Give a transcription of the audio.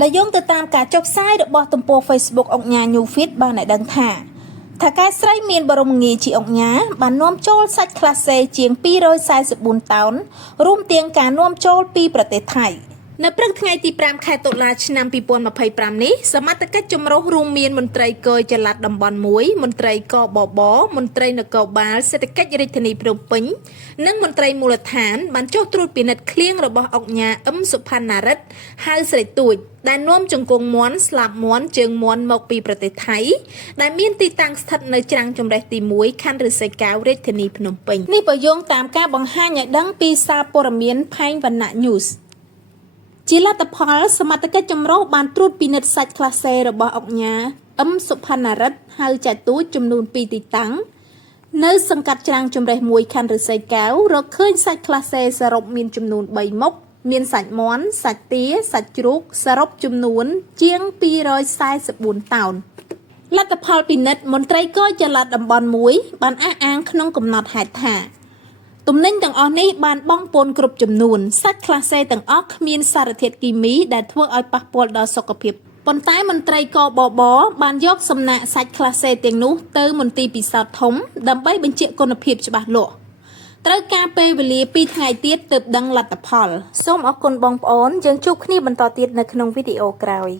ដែលយោងទៅតាមការចុះផ្សាយរបស់ទំព័រ Facebook អង្គការ New Fit បានឲ្យដឹងថាកែស្រីមានបរមងារជាអង្គការបាននាំចូលសាច់ក្លាសេជាង244តោនរួមទាំងការនាំចូលពីប្រទេសថៃនៅព្រឹកថ្ងៃទី5ខែតុលាឆ្នាំ2025នេះសមត្ថកិច្ចចម្រុះរួមមានមន្ត្រីគយចល័តតំបន់1មន្ត្រីកបបមន្ត្រីនគរបាលសេដ្ឋកិច្ចរាជធានីភ្នំពេញនិងមន្ត្រីមូលដ្ឋានបានចុះត្រួតពិនិត្យឃ្លៀងរបស់អង្គការអឹមសុផាន់ណារិទ្ធហៅស្រីទួចដែលនាំជង្គង់មាន់ស្លាបមាន់ជើងមាន់មកពីប្រទេសថៃដែលមានទីតាំងស្ថិតនៅច្រាំងជម្រេះទី1ខណ្ឌឫស្សីកែវរាជធានីភ្នំពេញនេះបើយោងតាមការបង្ហាញឲ្យដឹងពីសារព័ត៌មានផែងវណ្ណៈ News ជាលទ្ធផលសមត្ថកិច្ចចម្រុះបានត្រួតពិនិត្យសាច់ក្លាសេរបស់អង្គការអឹមសុផាន់ណារិទ្ធហៅចែកទូចចំនួន2ទីតាំងនៅសង្កាត់ច្រាំងជម្រេះ1ខណ្ឌឫស្សីកែវរកឃើញសាច់ក្លាសេសរុបមានចំនួន3មុខមានសាច់មាន់សាច់ទាសាច់ជ្រូកសរុបចំនួនជាង244តោនលទ្ធផលពិនិត្យមន្ត្រីគយចល័តតំបន់1បានអះអាងក្នុងកំណត់ហេតុថាទំនិញទាំងអស់នេះបានបង់ពន្ធគ្រប់ចំនួនសាច់ក្លាសេទាំងអស់គ្មានសារធាតុគីមីដែលធ្វើឲ្យប៉ះពាល់ដល់សុខភាពប៉ុន្តែមន្ត្រីកបបបានយកសំណាក់សាច់ក្លាសេទាំងនោះទៅមន្ទីរពិសោធន៍ធំដើម្បីបញ្ជាក់គុណភាពច្បាស់លាស់ត្រូវការពេលវេលា2ថ្ងៃទៀតទើបដឹងលទ្ធផលសូមអរគុណបងប្អូនយើងជួបគ្នាបន្តទៀតនៅក្នុងវីដេអូក្រោយ